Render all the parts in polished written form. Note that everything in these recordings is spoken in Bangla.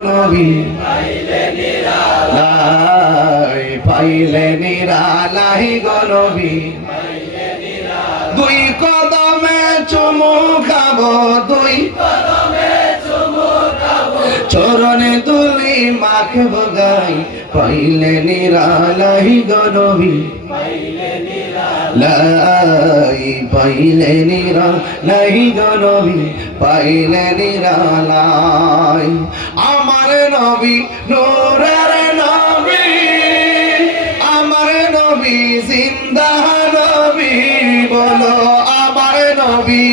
নবী পাইলে নিরালাই গো নবী দুই কদমে চুমু খাবো দুই চরণে তুলি মাখবো গাই পাইলে নিরালাই গো নবী লাই পাইলে নিরালাই গো নবী পাইলে নিরালাই আমার নবী নূরের নবী আমার নবী জিন্দা নবী বলো আমার নবী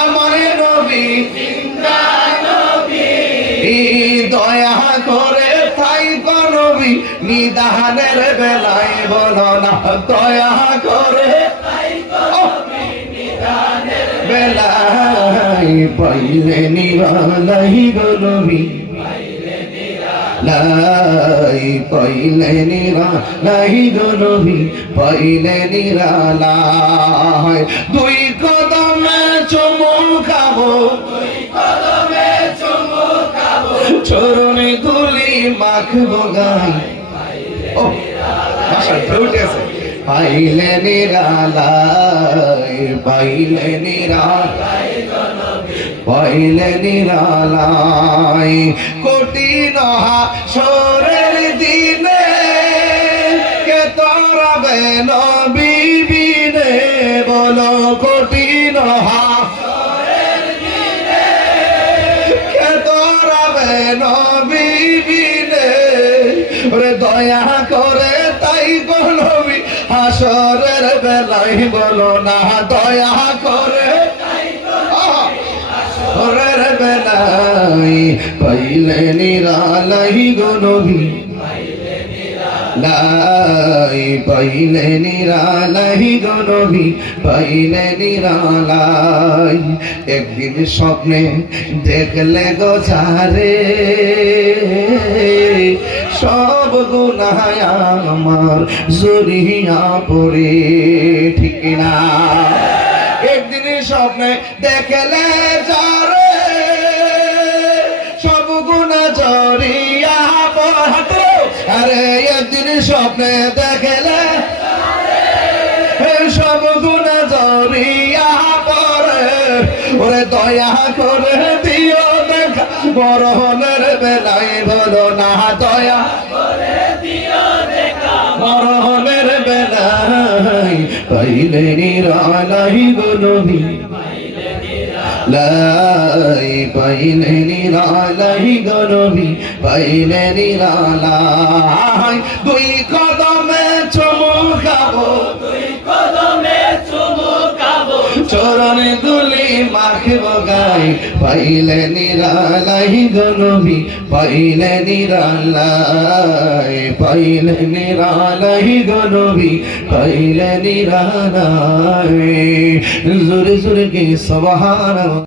আমার নবী জিন্দা নবী দয়া করে তাই গো নবী নিদানের বেলায় বলো না দয়া করে বেলায় পাইলে নিরালাই গো নবী লাই পাইলে নিরালাই গো নবী পাইলে নিরালাই দুই কদমে চুমু খাবো চরণে তুলি মাখবো গাই ও ভাষা উঠে আছে পাইলে নিরালাই পাইলে নিরালাই পাইলে নিরালাই কঠিন হাসরের দিনে কে তরাবে নবী বিনে বলো কঠিন হাসরের দিনে কে তরাবে নবী বিনে ওরে দয়া করে তাই গো নবী হাসরের বেলায় বলো না দয়া করে হাসরের বেলায় পাইলে নিরালাই গো নবী লাই পাইলে নিরালাই গো নবী পাইলে নিরালাই একদিন স্বপ্নে দেখলে গো যারে সব গুনাহ আমার জড়িয়া পড়ে ঠিক না একদিন স্বপ্নে দেখলে যারে সব গুনাহ জড়িয়া পড়ে আরে একদিন স্বপ্নে দেখলে সব গুনাহ জড়িয়া পড়ে ওরে দয়া করে দিও দেখা মরণের বেলায় বলো না দয়া করে দিও দেখা মরণের বেলায় পাইলে নিরালাই গো নবী লাই পাইলে নিরালাই গো নবী পাইলে নিরালাই দুই কদমে চুমু খাবো চরণে তুলি মাখবো গাই পাইলে নিরালাই গো নবী পাইলে নিরালাই পাইলে নিরালাই গো নবী পাইলে নিরালাই জোরে জোরে কি সুবহানাল্লাহ।